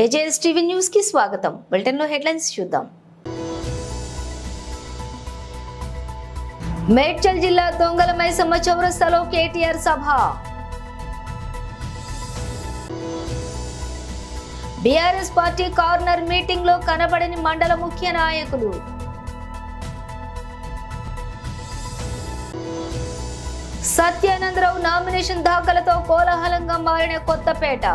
AJS TV news కి స్వాగతం. Bulletin లో హెడ్లైన్స్ చూద్దాం. మేడ్చల్ జిల్లా దొంగల మైసమ్మ చౌరస్తాలో కేటీఆర్ సభ. బీఆర్ఎస్ పార్టీ కార్నర్ మీటింగ్ లో కనబడని మండల ముఖ్య నాయకులు. సత్యానందరావు నామినేషన్ దాఖలతో కోలాహలంగా మారిన కొత్తపేట.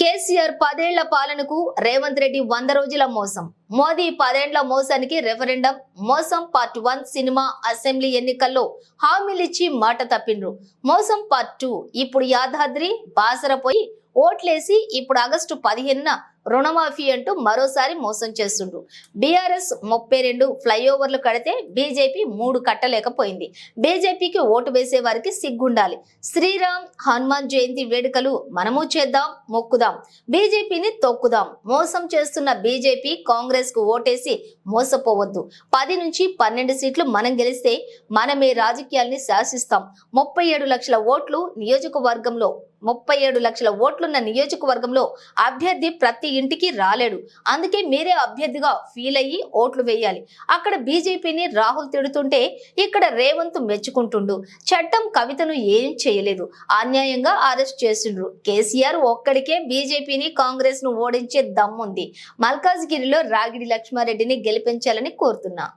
కేసీఆర్ 10 ఏళ్ల పాలనకు రేవంత్ రెడ్డి 100 రోజుల మోసం. మోదీ 10 ఏళ్ల మోసానికి రెఫరెండం మోసం పార్ట్ 1 సినిమా అసెంబ్లీ ఎన్నికల్లో హామీలిచ్చి మాట తప్పిండ్రు. మోసం పార్ట్ 2 ఇప్పుడు యాదాద్రి బాసరపోయి ఓట్లేసి ఇప్పుడు ఆగస్టు 15న రుణమాఫీ అంటూ మరోసారి మోసం చేస్తుండ్రు. బీఆర్ఎస్ 32 ఫ్లైఓవర్లు కడితే బీజేపీ 3 కట్టలేకపోయింది. బీజేపీకి ఓటు వేసే వారికి సిగ్గుండాలి. శ్రీరామ్ హనుమాన్ జయంతి వేడుకలు మనము చేద్దాం, మొక్కుదాం, బీజేపీని తొక్కుదాం. మోసం చేస్తున్న బీజేపీ కాంగ్రెస్ కు ఓటేసి మోసపోవద్దు. 10 నుంచి 12 సీట్లు మనం గెలిస్తే మనమే రాజకీయాల్ని శాసిస్తాం. 37 లక్షల ఓట్లు నియోజకవర్గంలో 37 లక్షల ఓట్లున్న నియోజకవర్గంలో అభ్యర్థి ప్రతి ఇంటికి రాలేడు. అందుకే మీరే అభ్యర్థిగా ఫీల్ అయ్యి ఓట్లు వేయాలి. అక్కడ బీజేపీని రాహుల్ తిడుతుంటే ఇక్కడ రేవంత్ మెచ్చుకుంటుండు. చట్టం కవితను ఏం చేయలేదు, అన్యాయంగా అరెస్ట్ చేసిండ్రు. కేసీఆర్ ఒక్కడికే బీజేపీని కాంగ్రెస్ ను ఓడించే దమ్ముంది. మల్కాజ్గిరిలో రాగిడి లక్ష్మారెడ్డిని గెలిపించాలని కోరుతున్నా.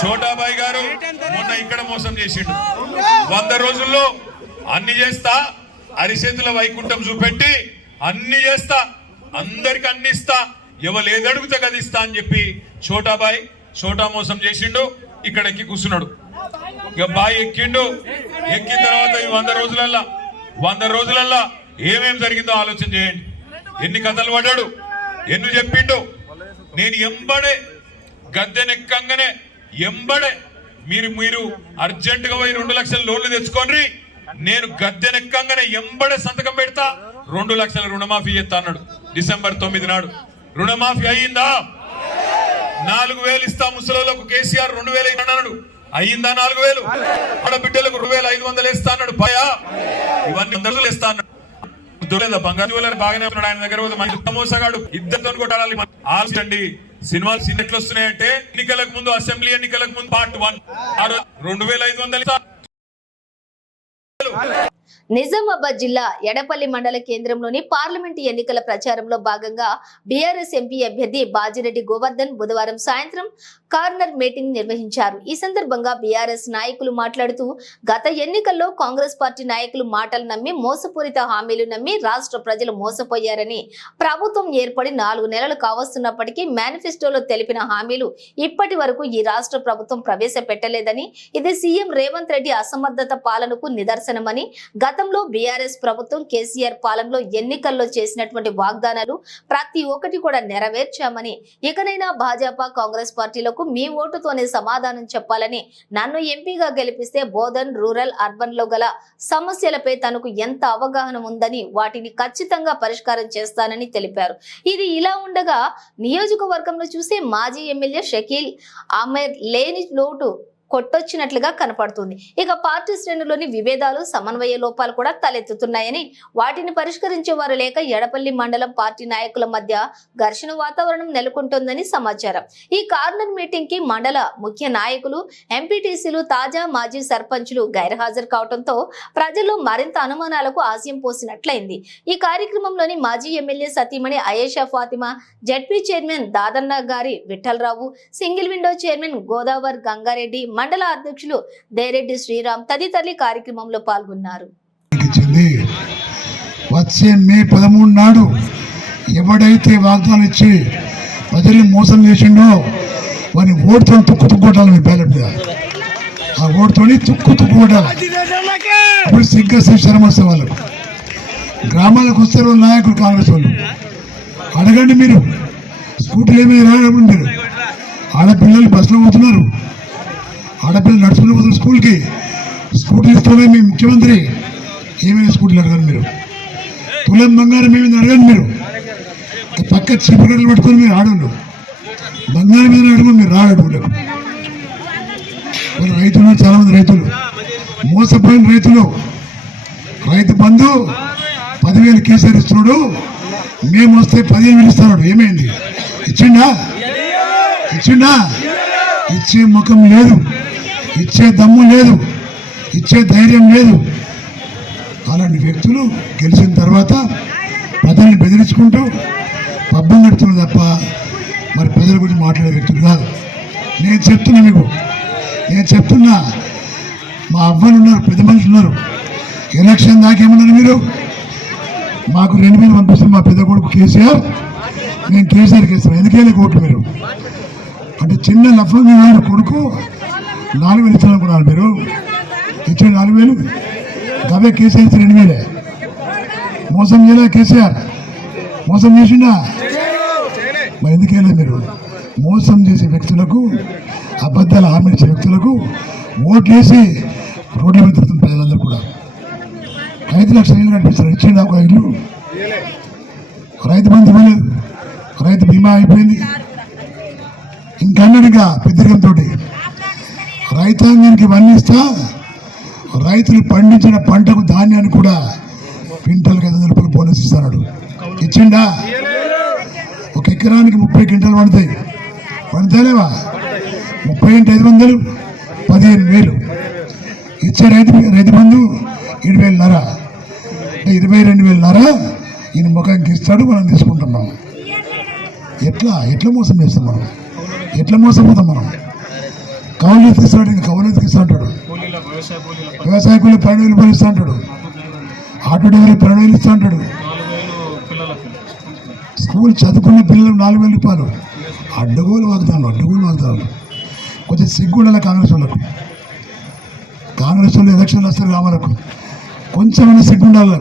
చోటాబాయ్ గారు మొన్న ఇక్కడ మోసం చేసిండు. 100 రోజుల్లో అన్ని చేస్తా, అరిచేతుల వైకుంఠం చూపెట్టి అన్ని చేస్తా, అందరికి అన్ని ఇస్తా, ఎవరు ఏదడుగుతా కదా ఇస్తా అని చెప్పి చోటా మోసం చేసిండు. ఇక్కడ ఎక్కి కూర్చున్నాడు. ఇక బాయ్ ఎక్కిండు. ఎక్కిన తర్వాత ఈ 100 రోజులల్లా ఏమేం జరిగిందో ఆలోచన చేయండి. ఎన్ని కథలు పడ్డాడు, ఎన్ని చెప్పిండు. నేను ఎంబడే గద్దెనెక్కంగానే ఎంబడే మీరు అర్జెంటుగా పోయి 2 లక్షల లోన్లు తెచ్చుకోండి, నేను గద్దెనెక్కంగానే ఎంబడే సంతకం పెడతా, 2 లక్షల రుణమాఫీ చేస్తా అన్నాడు. డిసెంబర్ 9 నాడు రుణమాఫీ అయ్యిందా? 4000 ఇస్తా ముసలోళ్ళకు కేసీఆర్ 2000 అన్నాడు. అయ్యిందా? 4000. ఆడబిడ్డలకు 2500 ఇస్తా అన్నాడు. భయా ఇవన్నీ 100 ఇస్తా అన్నాడు. బంగారు బాగానే ఉన్నాడు. ఆయన దగ్గర మోసగాడు ఇద్దరితో కొట్టాలి. ఆలోచండి, సినిమాలు ఎట్లా వస్తున్నాయంటే ఎన్నికలకు ముందు, అసెంబ్లీ ఎన్నికలకు ముందు పార్ట్ 1 2500. నిజామాబాద్ జిల్లా ఎడపల్లి మండల కేంద్రంలోని పార్లమెంటు ఎన్నికల ప్రచారంలో భాగంగా బీఆర్ఎస్ ఎంపీ అభ్యర్థి బాజిరెడ్డి గోవర్ధన్ బుధవారం సాయంత్రం కార్నర్ మీటింగ్ నిర్వహించారు. ఈ సందర్భంగా బీఆర్ఎస్ నాయకులు మాట్లాడుతూ, గత ఎన్నికల్లో కాంగ్రెస్ పార్టీ నాయకులు మాటలు నమ్మి, మోసపూరిత హామీలు నమ్మి రాష్ట్ర ప్రజలు మోసపోయారని, ప్రభుత్వం ఏర్పడి 4 నెలలు కావస్తున్నప్పటికీ మేనిఫెస్టోలో తెలిపిన హామీలు ఇప్పటి వరకు ఈ రాష్ట్ర ప్రభుత్వం ప్రవేశపెట్టలేదని, ఇది సీఎం రేవంత్ రెడ్డి అసమర్థత పాలనకు నిదర్శనమని, గతంలో బీఆర్ఎస్ ప్రభుత్వం కేసీఆర్ పాలనలో ఎన్నికల్లో చేసినటువంటి వాగ్దానాలు ప్రతి ఒక్కటి కూడా నెరవేర్చామని, ఇకనైనా భాజపా కాంగ్రెస్ పార్టీలకు మీ ఓటుతోనే సమాధానం చెప్పాలని, నన్ను ఎంపీగా గెలిపిస్తే బోధన్, రూరల్, అర్బన్ లో గల సమస్యలపై తనకు ఎంత అవగాహన ఉందని, వాటిని ఖచ్చితంగా పరిష్కారం చేస్తానని తెలిపారు. ఇది ఇలా ఉండగా నియోజకవర్గంలో చూసే మాజీ ఎమ్మెల్యే షకీల్ అహ్మద్ లేని లోటు కొట్టొచ్చినట్లుగా కనపడుతుంది. ఇక పార్టీ శ్రేణులోని విభేదాలు, సమన్వయ లోపాలు కూడా తలెత్తుతున్నాయని, వాటిని పరిష్కరించే వారు లేక ఎడపల్లి మండలం పార్టీ నాయకుల మధ్య ఘర్షణ వాతావరణం నెలకొంటోందని సమాచారం. ఈ కార్నర్ మీటింగ్ కి మండల ముఖ్య నాయకులు, ఎంపీటీసీలు, తాజా మాజీ సర్పంచులు గైర్హాజరు కావడంతో ప్రజల్లో మరింత అనుమానాలకు ఆశయం పోసినట్లయింది. ఈ కార్యక్రమంలోని మాజీ ఎమ్మెల్యే సతీమణి అయేషా ఫాతిమా, జడ్పీ చైర్మన్ దాదన్న గారి Vithalarao, single window chairman Godavar Gangareddy, మండల అధ్యక్షులు దేరెడ్డి శ్రీరామ్ తదితరులు కార్యక్రమంలో పాల్గొన్నారు. వచ్చే మే 13 నాడు ఎవడైతే వాగ్దానం ఇచ్చి ప్రజల్ని మోసం చేసిండో వాని ఓటుతో తుక్కుతుక్కోటాలి. మీ బ్యాలెట్ మీద ఆ ఓటుతోని తుక్కుతుక్కోటాలి. ఇప్పుడు సిగ్గ శర్మ వస్తే వాళ్ళకు గ్రామాలకు వస్తారు నాయకులు, కాంగ్రెస్ వాళ్ళు. అడగండి, మీరు స్కూటీలు ఏమైనా రావడం, మీరు ఆడపిల్లలు బస్సులో పోతున్నారు, ఆడపిల్లలు నడుచుకుని పోతున్నారు స్కూల్కి. స్కూటీ ఇస్తూనే మీ ముఖ్యమంత్రి ఏమైనా స్కూటీలు అడగండి మీరు, తులం బంగారం ఏమైనా అడగండి మీరు. పక్క చీపుగడ్డలు పట్టుకొని మీరు ఆడవాళ్ళు బంగారం మీద అడగండి మీరు రాడవులకు. రైతులు చాలా మంది రైతులు మోసపోయిన రైతులు. రైతు బంధు 10,000 కేసీఆర్ ఇస్తున్నాడు, మేము వస్తే 15,000 ఇస్తున్నాడు. ఏమైంది? ఇచ్చిండా? ఇచ్చే ముఖం లేదు, ఇచ్చే దమ్ము లేదు, ఇచ్చే ధైర్యం లేదు. అలాంటి వ్యక్తులు గెలిచిన తర్వాత ప్రజల్ని బెదిరించుకుంటూ పబ్బం గడుతున్నారు తప్ప మరి ప్రజల గురించి మాట్లాడే వ్యక్తులు కాదు. నేను చెప్తున్నా మా అవ్వలు ఉన్నారు, పెద్ద మనుషులు ఉన్నారు. ఎలక్షన్ దాకేమన్నారు మీరు? మాకు 2,000 పంపిస్తాం మా పెద్ద కొడుకు కేసీఆర్, నేను కేసీఆర్కి ఇస్తాను. ఎందుకేలే కోట్లు మీరు అంటే చిన్న లఫంగా కొడుకు 4,000 ఇస్తారనుకున్నారు మీరు. ఇచ్చే 4,000 అవే కేసీఆర్ ఇస్తే 2,000. మోసం చేయలే కేసీఆర్, మోసం చేసిండా? మరి ఎందుకేలే మీరు? మోసం చేసే వ్యక్తులకు, అబద్ధాలు హామీ ఇచ్చే వ్యక్తులకు ఓట్లేసి రోడ్ల మీద తిరుగుతున్న ప్రజలందరూ కూడా 5 లక్షల ఇల్లు కనిపిస్తారు. ఇచ్చిండా ఒక ఇల్లు? రైతు బంధు ఇవ్వలేదు, రైతు బీమా అయిపోయింది. ఇంకన్నడిగా పెద్దరికంతో రైతాంగానికి ఇవన్నీ ఇస్తా, రైతులు పండించిన పంటకు ధాన్యాన్ని కూడా క్వింటల్కి 500 రూపాయలు బోనస్ ఇస్తాడు. ఇచ్చిండా? ఒక ఎకరానికి 30 క్వింటాలు పండుతాయిలేవా? 30 × 500 15,000 ఇచ్చే రైతు బంధు 7,500 అంటే 22,500 ఈయన ముఖానికి ఇస్తాడు, మనం తీసుకుంటున్నాం. ఎట్లా మోసం చేస్తాం మనం? ఎట్లా మోసపోతాం మనం? కౌలు ఇస్తాడు, ఇంకా కౌలు ఇస్తా అంటాడు. వ్యవసాయ కూలి 12,000 రూపాయలు ఇస్తా అంటాడు. ఆటో డ్రైవర్ 12,000 ఇస్తా అంటాడు. స్కూల్ చదువుకున్న పిల్లలు 4,000 రూపాయలు. అడ్డగోలు వాగుతాను. కొంచెం సిగ్గుండాలి కాంగ్రెస్ వాళ్ళు ఎలక్షన్లు వస్తారు రామాలకు, కొంచెమైనా సిగ్గుండాలి.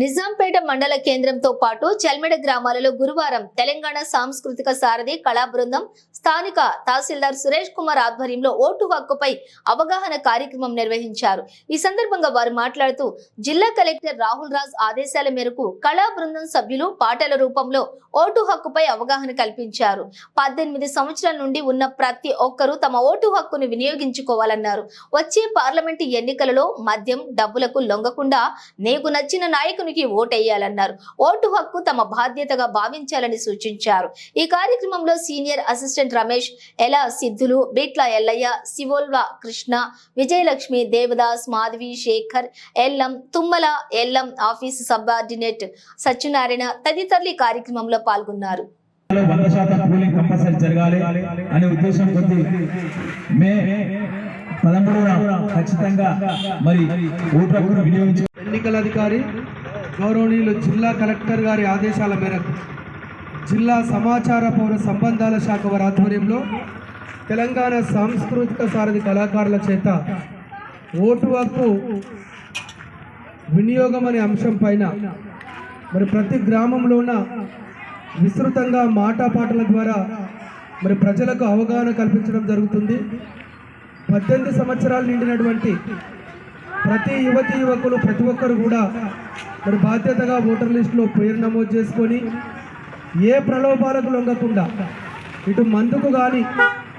నిజాంపేట మండల కేంద్రంతో పాటు చల్మెడ గ్రామాలలో గురువారం తెలంగాణ సాంస్కృతిక సారథి కళా బృందం స్థానిక తహసీల్దార్ సురేష్ కుమార్ ఆధ్వర్యంలో ఓటు హక్కుపై అవగాహన కార్యక్రమం నిర్వహించారు. ఈ సందర్భంగా వారు మాట్లాడుతూ జిల్లా కలెక్టర్ రాహుల్ రాజ్ ఆదేశాల మేరకు కళా బృందం సభ్యులు పాటల రూపంలో ఓటు హక్కుపై అవగాహన కల్పించారు. 18 సంవత్సరాల నుండి ఉన్న ప్రతి ఒక్కరూ తమ ఓటు హక్కును వినియోగించుకోవాలన్నారు. వచ్చే పార్లమెంటు ఎన్నికలలో మద్యం డబ్బులకు లొంగకుండా నీకు నచ్చిన నాయకునికి ఓటేయాలన్నారు. ఓటు హక్కు తమ బాధ్యతగా భావించాలని సూచించారు. ఈ కార్యక్రమంలో సీనియర్ అసిస్టెంట్ రమేష్, ఎల సిద్ధులు, బిట్ల ఎల్లయ్య, శివోల్వ కృష్ణ, విజయలక్ష్మి, దేవదాస్, మాధవి, శేఖర్, ఎల్లం, తుమ్మల, ఎల్లం ఆఫీసు సబార్డినేట్ సత్యనారాయణ తదితరులు ఈ కార్యక్రమంలో పాల్గొన్నారు. 100% పోలింగ్ కంపల్సరీ జరగాలి అనే ఉద్దేశం కొద్ది మే 13న ఖచ్చితంగా మరి ఓటు హక్కును వినియోగించే ఎన్నికల అధికారి గౌరవనీయులు జిల్లా కలెక్టర్ గారి ఆదేశాల మేరకు జిల్లా సమాచార పౌర సంబంధాల శాఖ వారి ఆధ్వర్యంలో తెలంగాణ సాంస్కృతిక సారథి కళాకారుల చేత ఓటు హక్కు వినియోగం అనే అంశం పైన మరి ప్రతి గ్రామంలోన విస్తృతంగా మాటపాటల ద్వారా మరి ప్రజలకు అవగాహన కల్పించడం జరుగుతుంది. 18 సంవత్సరాలు నిండినటువంటి ప్రతి యువతి యువకులు ప్రతి ఒక్కరు కూడా మరి బాధ్యతగా ఓటర్ లిస్టులో పేరు నమోదు చేసుకొని ఏ ప్రలోభాలకు లొంగకుండా ఇటు మందుకు కానీ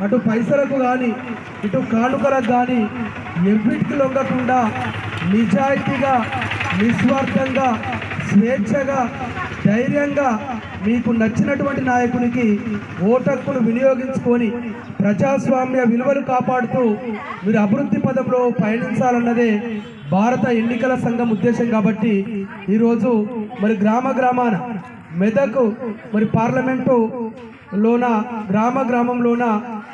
అటు పైసలకు కానీ ఇటు కానుకలకు కానీ ఎవ్విటికి లొంగకుండా నిజాయితీగా నిస్వార్థంగా స్వేచ్ఛగా ధైర్యంగా మీకు నచ్చినటువంటి నాయకునికి ఓటక్కును వినియోగించుకొని ప్రజాస్వామ్య విలువలు కాపాడుతూ మీరు అభివృద్ధి పదంలో పయనించాలన్నదే భారత ఎన్నికల సంఘం ఉద్దేశం. కాబట్టి ఈరోజు మరి గ్రామాన మెదక్ మరి పార్లమెంటులోన గ్రామంలోన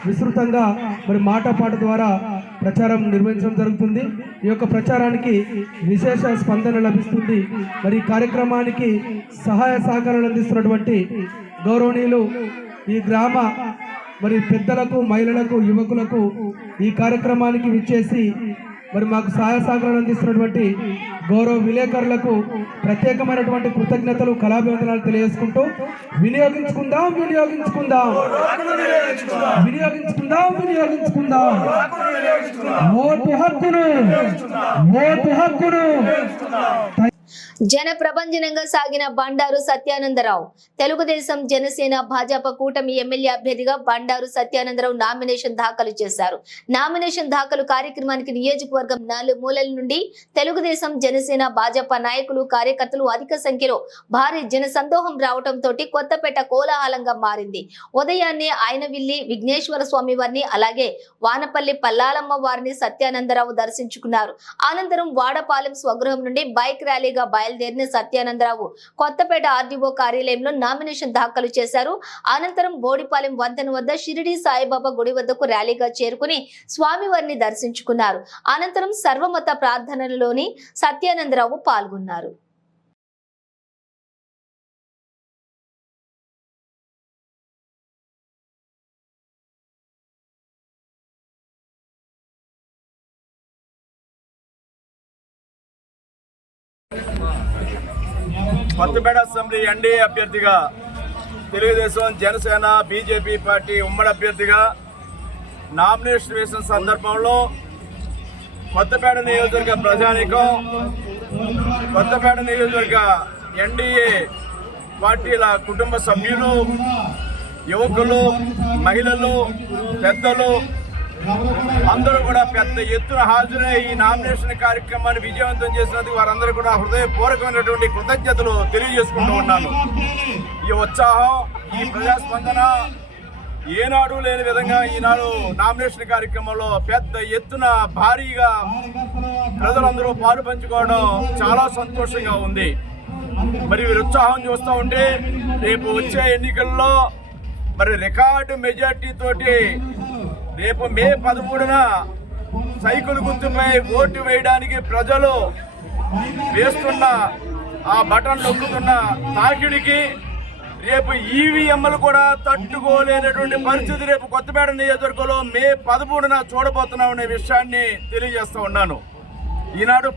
విస్తృతంగా మరి మాటపాట ద్వారా ప్రచారం నిర్వహించడం జరుగుతుంది. ఈ యొక్క ప్రచారానికి విశేష స్పందన లభిస్తుంది. మరి ఈ కార్యక్రమానికి సహాయ సహకారాలు అందిస్తున్నటువంటి గౌరవనీయులు ఈ గ్రామ మరి పెద్దలకు, మహిళలకు, యువకులకు ఈ కార్యక్రమానికి విచ్చేసి మరి మాకు సహాయ సహకారాలు అందిస్తున్నటువంటి గౌరవ విలేకరులకు ప్రత్యేకమైనటువంటి కృతజ్ఞతలు కళాభివందనాలు తెలియజేసుకుంటూ వినియోగించుకుందాం వినియోగించుకుందాం వినియోగించుకుందాం వినియోగించుకుందాం ఓటు హక్కును ఓటు హక్కును. జన ప్రభంజనంగా సాగిన బండారు సత్యానందరావు. తెలుగుదేశం, జనసేన, భాజపా కూటమి ఎమ్మెల్యే అభ్యర్థిగా బండారు సత్యానందరావు నామినేషన్ దాఖలు చేశారు. నామినేషన్ దాఖలు కార్యక్రమానికి నియోజకవర్గం నలుమూలల నుండి తెలుగుదేశం, జనసేన, భాజపా నాయకులు, కార్యకర్తలు అధిక సంఖ్యలో భారీ జన సందోహం రావడంతో కొత్తపేట కోలాహలంగా మారింది. ఉదయాన్నే ఆయనవిల్లి విఘ్నేశ్వర స్వామి వారిని, అలాగే వానపల్లి పల్లాలమ్మ వారిని సత్యానందరావు దర్శించుకున్నారు. అనంతరం వాడపాలెం స్వగృహం నుండి బైక్ ర్యాలీగా బయలుదేరిన సత్యానందరావు కొత్తపేట ఆర్డీఓ కార్యాలయంలో నామినేషన్ దాఖలు చేశారు. అనంతరం బోడిపాలెం వంతెన వద్ద షిరిడి సాయిబాబా గుడి వద్దకు ర్యాలీగా చేరుకుని స్వామివారిని దర్శించుకున్నారు. అనంతరం సర్వమత ప్రార్థనలోని సత్యానందరావు పాల్గొన్నారు. కొత్తపేట అసెంబ్లీ ఎన్డీఏ అభ్యర్థిగా తెలుగుదేశం, జనసేన, బీజేపీ పార్టీ ఉమ్మడి అభ్యర్థిగా నామినేషన్ వేసిన సందర్భంలో కొత్తపేట నియోజకవర్గ ప్రజానీకం, కొత్తపేట నియోజకవర్గ ఎన్డీఏ పార్టీల కుటుంబ సభ్యులు, యువకులు, మహిళలు, పెద్దలు అందరూ కూడా పెద్ద ఎత్తున హాజరై ఈ నామినేషన్ కార్యక్రమాన్ని విజయవంతం చేసినందుకు వారందరూ కూడా హృదయపూర్వకమైనటువంటి కృతజ్ఞతలు తెలియజేసుకుంటూ ఉన్నాను. ఈ ఉత్సాహం, ఈ ప్రజాస్పందన ఏనాడు లేని విధంగా ఈనాడు నామినేషన్ కార్యక్రమంలో పెద్ద ఎత్తున భారీగా ప్రజలందరూ పాలు పంచుకోవడం చాలా సంతోషంగా ఉంది. మరి వీరి ఉత్సాహం చూస్తూ ఉంటే రేపు వచ్చే ఎన్నికల్లో మరి రికార్డు మెజార్టీ తోటి రేపు మే 13న సైకిల్ గుర్తుపై ఓటు వేయడానికి ప్రజలు వేస్తున్న ఆ బటన్ నొక్కుతున్న తాకిడికి రేపు ఈవీఎంలు కూడా తట్టుకోలేనటువంటి పరిస్థితి రేపు కొత్తపేట నియోజకవర్గంలో మే 13న చూడబోతున్నామనే విషయాన్ని తెలియజేస్తూ ఉన్నాను. ఈనాడు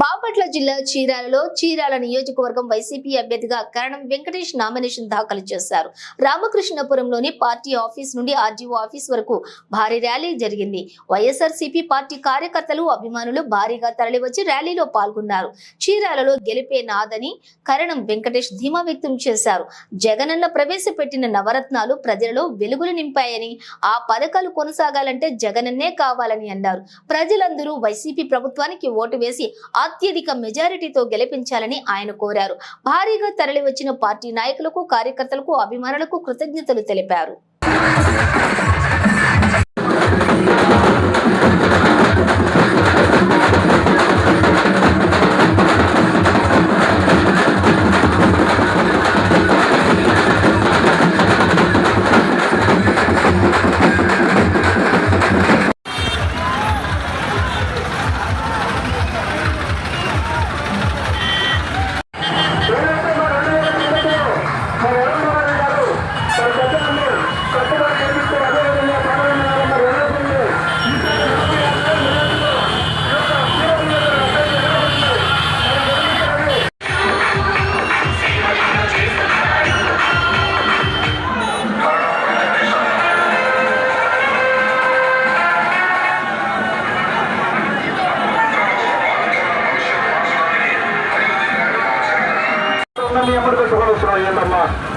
బాపట్ల జిల్లా చీరాలలో చీరాల నియోజకవర్గం వైసీపీ అభ్యర్థిగా కరణం వెంకటేష్ నామినేషన్ దాఖలు చేశారు. రామకృష్ణపురంలోని పార్టీ ఆఫీస్ నుండి ఆర్జీఓ ఆఫీస్ వరకు భారీ ర్యాలీ జరిగింది. వైఎస్ఆర్సీపీ పార్టీ కార్యకర్తలు, అభిమానులు భారీగా తరలివచ్చి ర్యాలీలో పాల్గొన్నారు. చీరాలలో గెలిపే నాదని కరణం వెంకటేష్ ధీమా వ్యక్తం చేశారు. జగనన్న ప్రవేశపెట్టిన నవరత్నాలు ప్రజలలో వెలుగులు నింపాయని, ఆ పథకాలు కొనసాగాలంటే జగనన్నే కావాలని అన్నారు. ప్రజలందరూ వైసీపీ ప్రభుత్వానికి ఓటు వేసి అత్యధిక మెజారిటీతో గెలిపించాలని ఆయన కోరారు. భారీగా తరలి వచ్చిన పార్టీ నాయకులకు, కార్యకర్తలకు, అభిమానులకు కృతజ్ఞతలు తెలిపారు.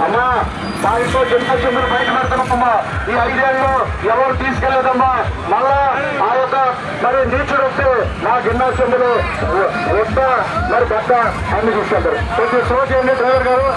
అమ్మా మా ఇంట్లో జన్మచంద్రులు బయట పెడతామమ్మా. ఈ 5 ఏళ్ళలో ఎవరు తీసుకెళ్లేదమ్మా. మళ్ళా ఆ యొక్క మరి నీచుడు వస్తే మా గిన్నెచంద్రులు వస్తా మరి పెద్ద అన్ని తీసుకెళ్తారు. కొంచెం స్లో చేయండి డ్రైవర్ గారు.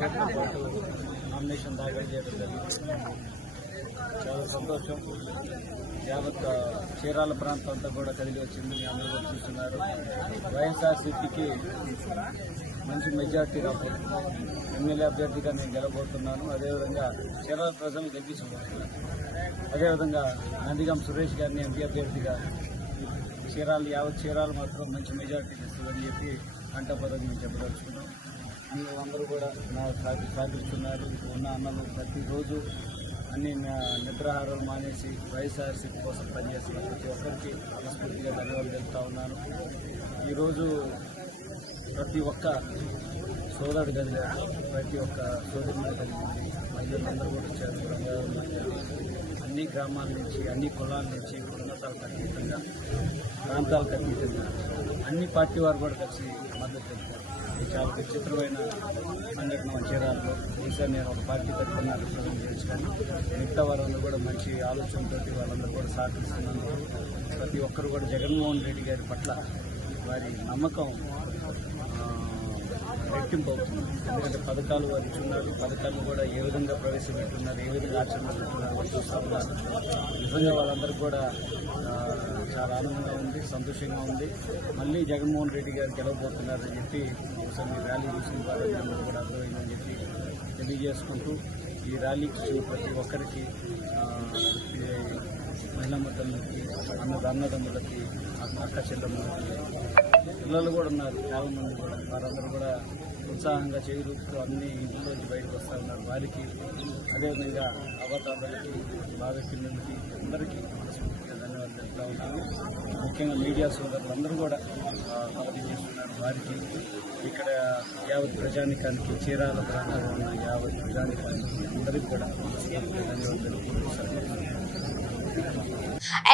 ఓట్ల పాటు నామినేషన్ దాఖలు చేయడం జరిగింది. చాలా సంతోషం. యావత్ చీరాల ప్రాంతం అంతా కూడా కదిలి వచ్చింది. మీ అందరూ కూడా చూస్తున్నారు. వైఎస్ఆర్సీపీకి మంచి మెజార్టీ రాబోతుంది. ఎమ్మెల్యే అభ్యర్థిగా నేను గెలబోతున్నాను. అదేవిధంగా చీరాల ప్రజలు గెలిపించబోతున్నారు. అదేవిధంగా నందిగం సురేష్ గారిని ఎంపీ అభ్యర్థిగా యావత్ చీరాలు మాత్రం మంచి మెజార్టీ ఇస్తుందని చెప్పి కంటపదం మేము చెప్పదలుచుకున్నాం. అందరూ కూడా నాకు సహకరిస్తున్నారు. ఉన్న అన్నలు ప్రతిరోజు అన్ని నిద్రాహారాలు మానేసి వైఎస్ఆర్సీపీ కోసం పనిచేస్తున్నారు. ప్రతి ఒక్కరికి మనస్ఫూర్తిగా ధన్యవాదాలు తెలుపుతా ఉన్నాను. ఈరోజు ప్రతి ఒక్క సోదరుడు కలిగారు, ప్రతి ఒక్క సోదరుడు కలిగింది. మహిళలందరూ కూడా వచ్చారు. అన్ని గ్రామాల నుంచి, అన్ని కులాల నుంచి, ఉన్నతాలకు అతీతంగా, ప్రాంతాలకు అతీతంగా అన్ని పార్టీ వారు కూడా కలిసి మద్దతు తెలిపారు. ఇది చాలా విచిత్రమైన సంఘటన చీరాలలో. బహుశా నేను ఒక పార్టీ తరఫున రిప్రజెంట్ చేయొచ్చు, కానీ మిగతా వారందరూ కూడా మంచి ఆలోచనతో వాళ్ళందరూ కూడా సహకరిస్తున్నారు. ప్రతి ఒక్కరు కూడా జగన్మోహన్ రెడ్డి గారి పట్ల వారి నమ్మకం రెట్టింపు అవుతుంది. ఎందుకంటే పథకాలు వారు ఇచ్చున్నారు. పథకాలను కూడా ఏ విధంగా ప్రవేశపెట్టున్నారు, ఏ విధంగా ఆచరణ పెట్టున్నారు వాళ్ళు చూస్తూ ఉన్నారు. నిజంగా వాళ్ళందరూ కూడా చాలా ఆనందంగా ఉంది, సంతోషంగా ఉంది. మళ్ళీ జగన్మోహన్ రెడ్డి గారు గెలవబోతున్నారని చెప్పి ఒకసారి మీ ర్యాలీ చూసిన వారు అందరూ కూడా అర్థమైందని చెప్పి తెలియజేసుకుంటూ ఈ ర్యాలీకి ప్రతి ఒక్కరికి మహిళామతలకి, అన్నదమ్ములకి, అక్క చెల్లెమ్మలకి, పిల్లలు కూడా ఉన్నారు చాలామంది కూడా. వారందరూ కూడా ఉత్సాహంగా చేరుతూ అన్ని ఇంట్లోంచి బయటకు వస్తూ ఉన్నారు. వారికి అదేవిధంగా అవతారాలకి, బాగా పిల్లలకి అందరికీ మనస్ఫూర్తిగా ధన్యవాదాలు తెలుపుతా ఉన్నాను. ముఖ్యంగా మీడియా సోదరులందరూ కూడా కవరేజ్ చేస్తున్నారు. వారికి ఇక్కడ యావత్ ప్రజానికానికి, చీరాల ప్రాంతంలో ఉన్న యావత్ ప్రజానికానికి అందరికీ కూడా ధన్యవాదాలు తెలుపుతున్నాను.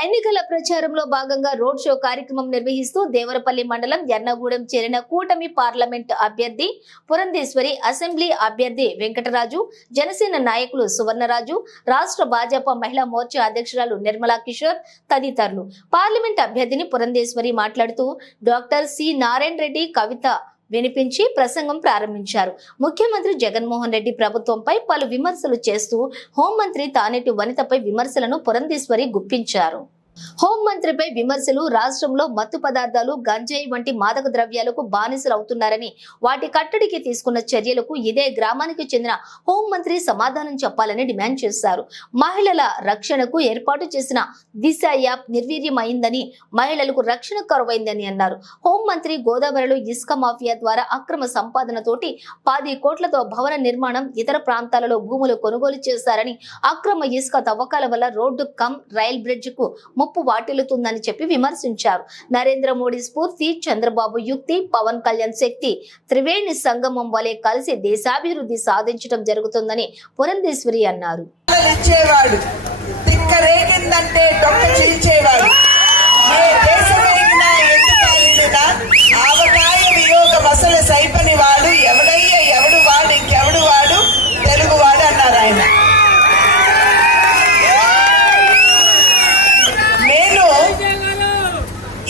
ఎన్నికల ప్రచారంలో భాగంగా రోడ్ షో కార్యక్రమం నిర్వహిస్తూ దేవరపల్లి మండలం ఎర్నగూడెం చేరిన కూటమి పార్లమెంట్ అభ్యర్థి పురంధేశ్వరి, అసెంబ్లీ అభ్యర్థి వెంకటరాజు, జనసేన నాయకులు సువర్ణరాజు, రాష్ట్ర భాజపా మహిళా మోర్చా అధ్యక్షురాలు నిర్మలా కిషోర్ తదితరులు. పార్లమెంట్ అభ్యర్థిని పురంధేశ్వరి మాట్లాడుతూ డాక్టర్ సి నారాయణ రెడ్డి కవిత వినిపించి ప్రసంగం ప్రారంభించారు. ముఖ్యమంత్రి జగన్మోహన్ రెడ్డి ప్రభుత్వంపై పలు విమర్శలు చేస్తూ హోంమంత్రి తానేటి వనితపై విమర్శలను పురంధేశ్వరి గుప్పించారు. హోంమంత్రిపై విమర్శలు రాష్ట్రంలో మత్తు పదార్థాలు, గంజాయి వంటి మాదక ద్రవ్యాలకు బానిసలవుతున్నారని, వాటి కట్టడికి తీసుకున్న చర్యలకు ఇదే గ్రామానికి చెందిన హోంమంత్రి సమాధానం చెప్పాలని డిమాండ్ చేశారు. మహిళల రక్షణకు ఏర్పాటు చేసిన దిశ యాప్ నిర్వీర్యమైందని, మహిళలకు రక్షణ కరువైందని అన్నారు. హోంమంత్రి గోదావరిలో ఇసుక మాఫియా ద్వారా అక్రమ సంపాదనతోటి 10 కోట్లతో భవన నిర్మాణం, ఇతర ప్రాంతాలలో భూములు కొనుగోలు చేశారని, అక్రమ ఇసుక తవ్వకాల వల్ల రోడ్డు కమ్ రైల్ బ్రిడ్జ్ కు ముప్పు వాటిల్లుతుందని చెప్పి విమర్శించారు. నరేంద్ర మోడీ స్ఫూర్తి, చంద్రబాబు యుక్తి, పవన్ కళ్యాణ్ శక్తి త్రివేణి సంగమం వలె కలిసి దేశాభివృద్ధి సాధించడం జరుగుతుందని పురంధేశ్వరి అన్నారు.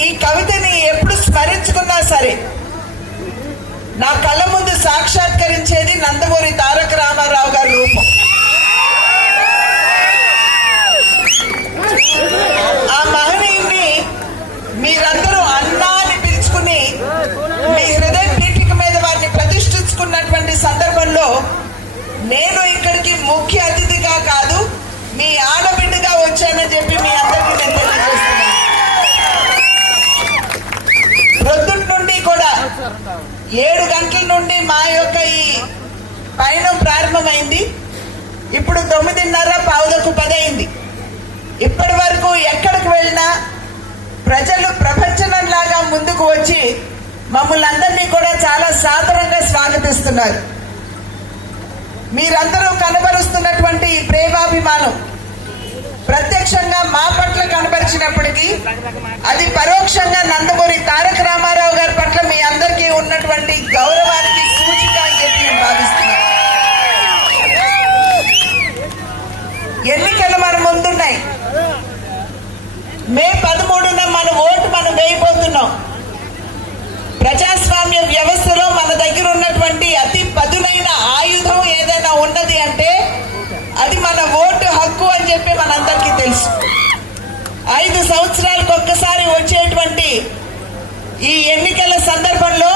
ఈ కవితని ఎప్పుడు స్మరించుకున్నా సరే నా కళ్ళ ముందు సాక్షాత్కరించేది నందమూరి తారక రామారావు గారి రూపం. ఆ మహనీయుని మీరందరూ అన్నా అని పిలుచుకుని మీ హృదయ పీఠిక మీద వారిని ప్రతిష్ఠించుకున్నటువంటి సందర్భంలో నేను ఇక్కడికి ముఖ్య అతిథిగా కాదు, మీ ఆడబిడ్డగా వచ్చానని చెప్పి మీ అందరికీ నేను తెలియజేస్తున్నాను. ప్రొద్దుటి నుండి కూడా 7 గంటల నుండి మా యొక్క ఈ పయనం ప్రారంభమైంది. ఇప్పుడు 9:30 పావులకు 10 అయింది. ఇప్పటి వరకు ఎక్కడికి వెళ్ళినా ప్రజలు ప్రపంచంలాగా ముందుకు వచ్చి మమ్మల్ని అందరినీ కూడా చాలా సాదరంగా స్వాగతిస్తున్నారు. మీరందరూ కనబరుస్తున్నటువంటి ప్రేమాభిమానం ప్రత్యక్షంగా మా పట్ల కనబరిచినప్పటికీ అది పరోక్షంగా నందమూరి తారక రామారావు గారి పట్ల మీ అందరికీ ఉన్నటువంటి గౌరవానికి సూచిక అని చెప్పి నేను భావిస్తున్నాను. ఎన్నికలు మన ముందున్నాయి. మే 13న మన ఓటు మనం వేయబోతున్నాం. ప్రజాస్వామ్య వ్యవస్థలో మన దగ్గర ఉన్నటువంటి అతి పదునైన ఆయుధం 5 సంవత్సరాలకు ఒక్కసారి వచ్చేటువంటి ఈ ఎన్నికల సందర్భంలో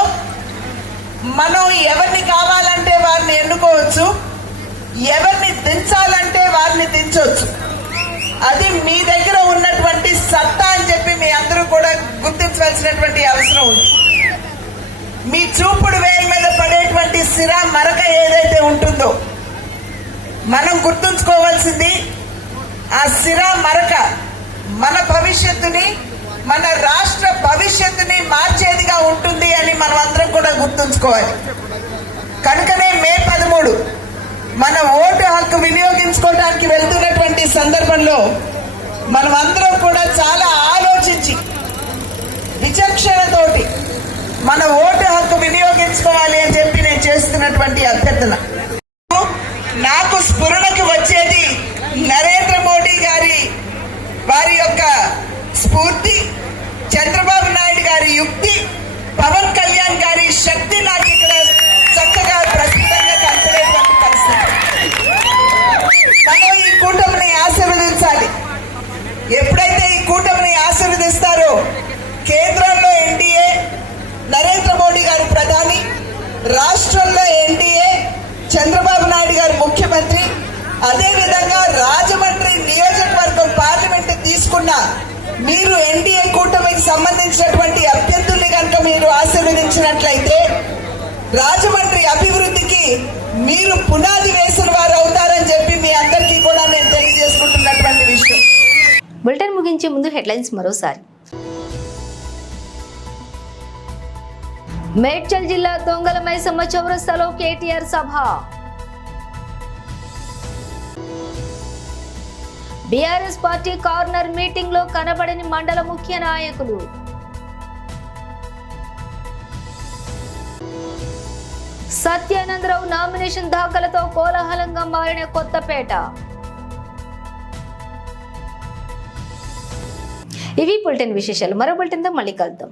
మనం ఎవరిని కావాలంటే వారిని ఎన్నుకోవచ్చు, ఎవరిని దించాలంటే వారిని దించవచ్చు. అది మీ దగ్గర ఉన్నటువంటి సత్తా అని చెప్పి మీ అందరూ కూడా గుర్తించవలసినటువంటి అవసరం ఉంది. మీ చూపుడు వేల మీద పడేటువంటి సిరా మరక ఏదైతే ఉంటుందో మనం గుర్తుంచుకోవాల్సింది, ఆ సిరా మరక మన భవిష్యత్తుని, మన రాష్ట్ర భవిష్యత్తుని మార్చేదిగా ఉంటుంది అని మనం అందరం కూడా గుర్తుంచుకోవాలి. కనుకనే మే 13 మన ఓటు హక్కు వినియోగించుకోవడానికి వెళ్తున్నటువంటి సందర్భంలో మనం అందరం కూడా చాలా ఆలోచించి విచక్షణతోటి మన ఓటు హక్కు వినియోగించుకోవాలి అని చెప్పి నేను చేస్తున్నటువంటి అభ్యర్థన. నాకు స్ఫురణకు వచ్చేది నరేంద్ర మోడీ గారి వారి యొక్క స్ఫూర్తి, చంద్రబాబు నాయుడు గారి యుక్తి, పవన్ కళ్యాణ్ గారి శక్తి నాకు ఇక్కడ చక్కగా ప్రస్తుతంగా కనపడేటువంటి పరిస్థితి. మనం ఈ కూటమిని ఆశీర్వదించాలి. ఎప్పుడైతే ఈ కూటమిని ఆశీర్వదిస్తారో కేంద్రంలో ఎన్డీఏ, నరేంద్ర మోడీ గారు ప్రధాని, రాష్ట్రంలో ఎన్డీఏ, చంద్రబాబు నాయుడు గారు ముఖ్యమంత్రి, అదేవిధంగా రాజమండ్రి నియోజకవర్గం పార్లమెంట్ తీసుకున్న మీరు ఎన్డీఏ కూటమికి సంబంధించినటువంటి అభ్యర్థుల్ని కనుక మీరు ఆశీర్వదించినట్లయితే రాజమండ్రి అభివృద్ధికి మీరు పునాది వేసిన వారు అవుతారని చెప్పి మీ అందరికీ కూడా నేను తెలియజేసుకుంటున్నటువంటి విషయం. బులెటిన్ ముగించే ముందు హెడ్లైన్స్ మరోసారి. మేడ్చల్ జిల్లా దొంగల మైసమ్మ చౌరస్తాలో కేటీఆర్ సభ. బీఆర్ఎస్ పార్టీ కార్నర్ మీటింగ్ లో కనబడని మండల ముఖ్య నాయకులు. సత్యానందరావు నామినేషన్ దాఖలతో కోలాహలంగా మారిన కొత్తపేట. ఇవి బులెటిన్ విశేషాలు. మరో బులెటిన్తో మళ్ళీ కలుద్దాం.